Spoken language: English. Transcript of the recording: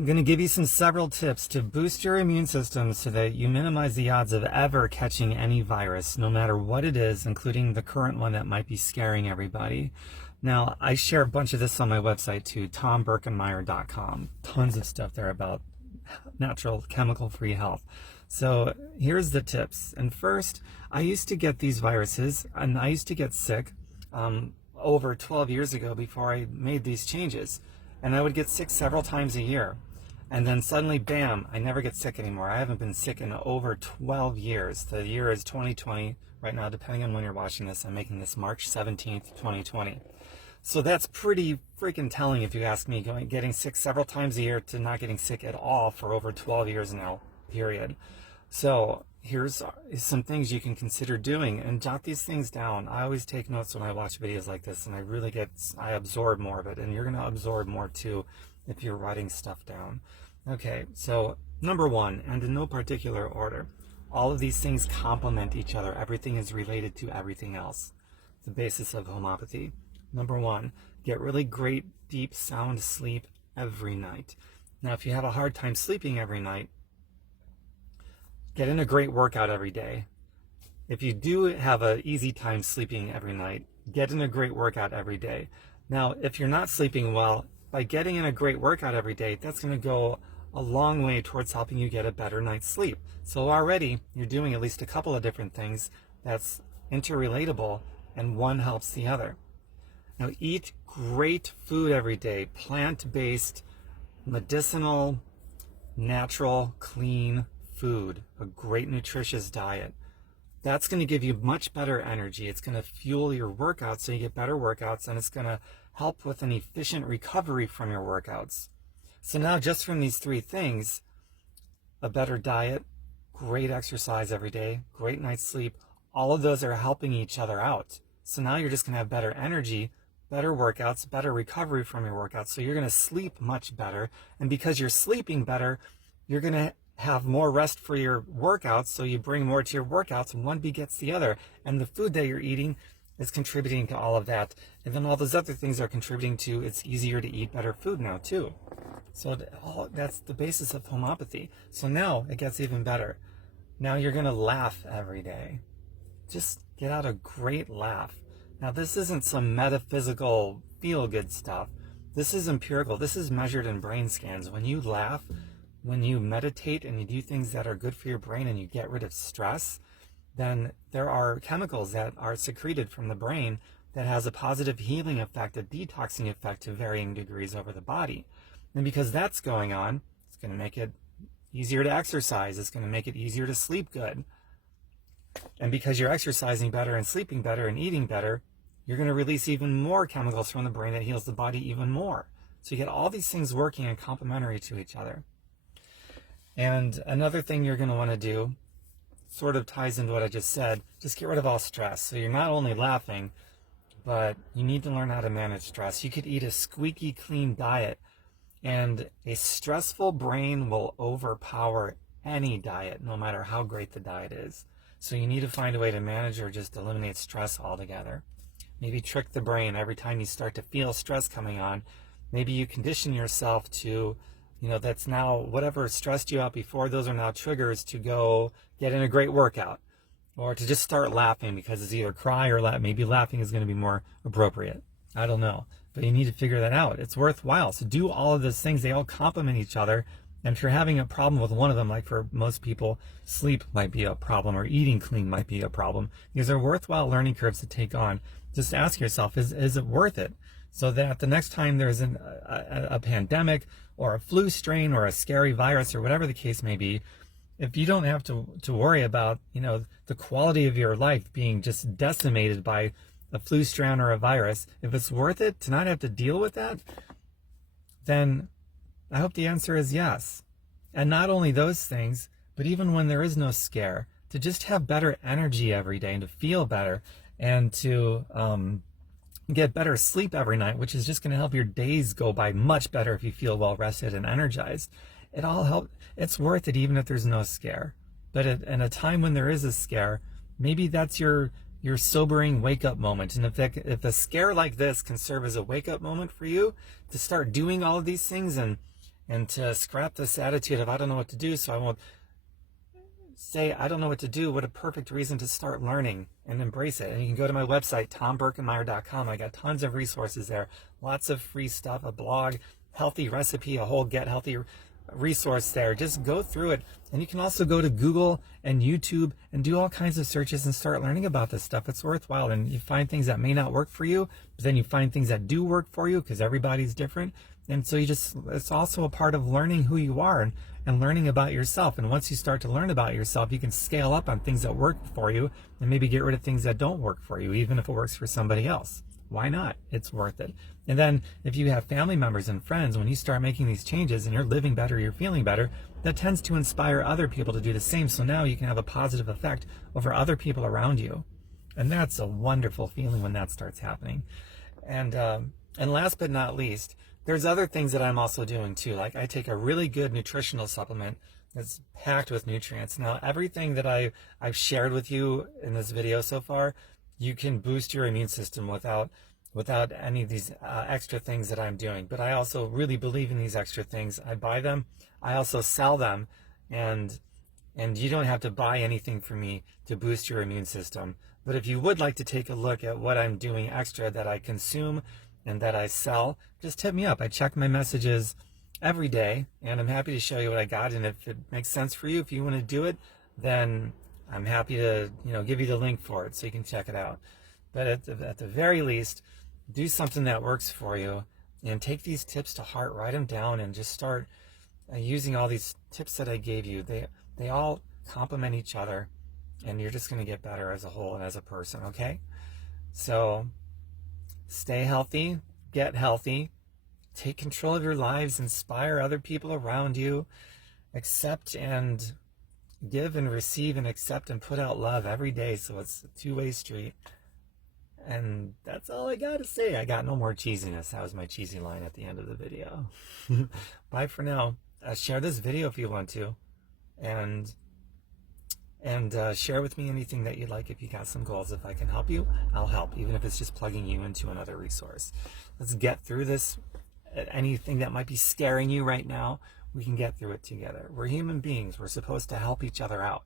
I'm going to give you several tips to boost your immune system so that you minimize the odds of ever catching any virus, no matter what it is, including the current one that might be scaring everybody. Now, I share a bunch of this on my website too, tombirkenmeyer.com. Tons of stuff there about natural, chemical-free health. So here's the tips. And first, I used to get these viruses, and I used to get sick over 12 years ago before I made these changes. And I would get sick several times a year. And then suddenly, bam, I never get sick anymore. I haven't been sick in over 12 years. The year is 2020 right now, depending on when you're watching this. I'm making this March 17th, 2020. So that's pretty freaking telling if you ask me, getting sick several times a year to not getting sick at all for over 12 years now, period. So here's some things you can consider doing, and jot these things down. I always take notes when I watch videos like this, and I absorb more of it, and you're going to absorb more too if you're writing stuff down. Okay, so number one, and in no particular order, all of these things complement each other. Everything is related to everything else. The basis of homeopathy. Number one, get really great, deep, sound sleep every night. Now, if you have a hard time sleeping every night, get in a great workout every day. If you do have an easy time sleeping every night, get in a great workout every day. Now, if you're not sleeping well, by getting in a great workout every day, that's going to go a long way towards helping you get a better night's sleep. So already, you're doing at least a couple of different things that's interrelatable, and one helps the other. Now, eat great food every day, plant-based, medicinal, natural, clean food, a great nutritious diet. That's going to give you much better energy. It's going to fuel your workouts so you get better workouts, and it's going to help with an efficient recovery from your workouts. So now, just from these three things, a better diet, great exercise every day, great night's sleep, all of those are helping each other out. So now you're just going to have better energy, better workouts, better recovery from your workouts. So you're going to sleep much better. And because you're sleeping better, you're going to have more rest for your workouts. So you bring more to your workouts, and one begets the other. And the food that you're eating is contributing to all of that. And then all those other things are contributing to it's easier to eat better food now too. So that's the basis of homeopathy. So now it gets even better. Now you're going to laugh every day. Just get out a great laugh. Now, this isn't some metaphysical feel-good stuff. This is empirical. This is measured in brain scans. When you laugh, when you meditate and you do things that are good for your brain and you get rid of stress, then there are chemicals that are secreted from the brain that has a positive healing effect, a detoxing effect to varying degrees over the body. And because that's going on, it's going to make it easier to exercise. It's going to make it easier to sleep good. And because you're exercising better and sleeping better and eating better, you're going to release even more chemicals from the brain that heals the body even more. So you get all these things working and complementary to each other. And another thing you're going to want to do, sort of ties into what I just said, just get rid of all stress. So you're not only laughing, but you need to learn how to manage stress. You could eat a squeaky clean diet, and a stressful brain will overpower any diet, no matter how great the diet is. So you need to find a way to manage or just eliminate stress altogether. Maybe trick the brain every time you start to feel stress coming on. Maybe you condition yourself to, that's now whatever stressed you out before, those are now triggers to go get in a great workout, or to just start laughing because it's either cry or laugh. Maybe laughing is going to be more appropriate. I don't know, but you need to figure that out. It's worthwhile. So do all of those things. They all complement each other. And if you're having a problem with one of them, like for most people, sleep might be a problem or eating clean might be a problem. These are worthwhile learning curves to take on. Just ask yourself, is it worth it? So that the next time there's a pandemic or a flu strain or a scary virus or whatever the case may be, if you don't have to worry about, the quality of your life being just decimated by a flu strain or a virus, if it's worth it to not have to deal with that, then I hope the answer is yes. And not only those things, but even when there is no scare, to just have better energy every day and to feel better and to get better sleep every night, which is just going to help your days go by much better if you feel well rested and energized. It all helps. It's worth it even if there's no scare. But in a time when there is a scare, maybe that's your sobering wake-up moment. And if a scare like this can serve as a wake-up moment for you to start doing all of these things and and to scrap this attitude of I don't know what to do, so I won't say I don't know what to do. What a perfect reason to start learning and embrace it. And you can go to my website, tomberkenmeyer.com. I got tons of resources there, lots of free stuff, a blog, healthy recipe, a whole Get Healthy resource there. Just go through it. And you can also go to Google and YouTube and do all kinds of searches and start learning about this stuff. It's worthwhile. And you find things that may not work for you, but then you find things that do work for you because everybody's different. And so it's also a part of learning who you are and learning about yourself. And once you start to learn about yourself, you can scale up on things that work for you and maybe get rid of things that don't work for you, even if it works for somebody else. Why not? It's worth it. And then if you have family members and friends, when you start making these changes and you're living better, you're feeling better, that tends to inspire other people to do the same. So now you can have a positive effect over other people around you. And that's a wonderful feeling when that starts happening. And last but not least, there's other things that I'm also doing too. Like I take a really good nutritional supplement that's packed with nutrients. Now, everything that I've shared with you in this video so far, you can boost your immune system without any of these extra things that I'm doing. But I also really believe in these extra things. I buy them. I also sell them. And you don't have to buy anything from me to boost your immune system. But if you would like to take a look at what I'm doing extra that I consume and that I sell, just hit me up. I check my messages every day, and I'm happy to show you what I got. And if it makes sense for you, if you want to do it, then I'm happy to give you the link for it so you can check it out. But at the very least, do something that works for you and take these tips to heart, write them down, and just start using all these tips that I gave you. They all complement each other, and you're just going to get better as a whole and as a person, okay? So stay healthy, get healthy, take control of your lives, inspire other people around you, accept and give and receive and accept and put out love every day, so it's a two-way street. And that's all I got to say. I got no more cheesiness. That was my cheesy line at the end of the video. Bye for now. Share this video if you want to, and share with me anything that you'd like. If you got some goals, if I can help you, I'll help, even if it's just plugging you into another resource. Let's get through this. Anything that might be scaring you right now, we can get through it together. We're human beings. We're supposed to help each other out.